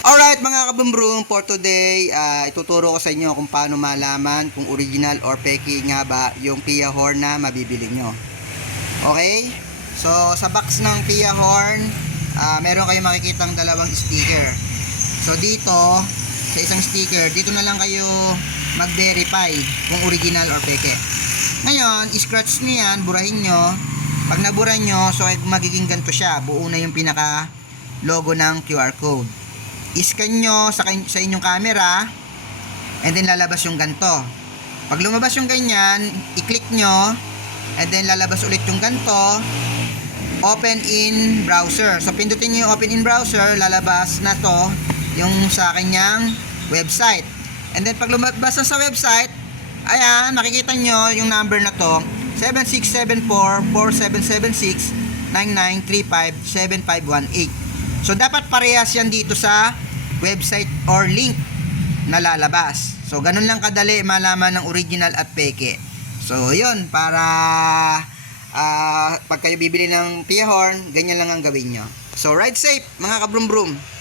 Alright mga kabumbrum, for today, ah, ituturo ko sa inyo kung paano malaman kung original or peki nga ba yung Pia Horn na mabibili nyo. Okay? So, sa box ng Pia Horn, ah, meron kayong makikitang dalawang sticker. So, dito, sa isang sticker, dito na lang kayo mag-verify kung original or peke. Ngayon, scratch nyo yan, burahin nyo. Pag nabura nyo, so magiging ganito siya. Buo na yung pinaka logo ng QR code iscan nyo sa, sa inyong camera and then lalabas yung ganto. Pag lumabas yung ganyan, i-click nyo and then lalabas ulit yung ganto open in browser. So pindutin nyo yung open in browser, lalabas na to yung sa kanyang website. And then pag lumabas na sa website, ayan, makikita nyo yung number na to 7674-4776-9935-7518. So dapat parehas yan dito sa website or link na lalabas. So ganun lang kadali malaman ng original at peke. So yun, para ah, pag kayo bibili ng Pia Horn, ganyan lang ang gawin nyo. So ride safe mga kabrum-brum.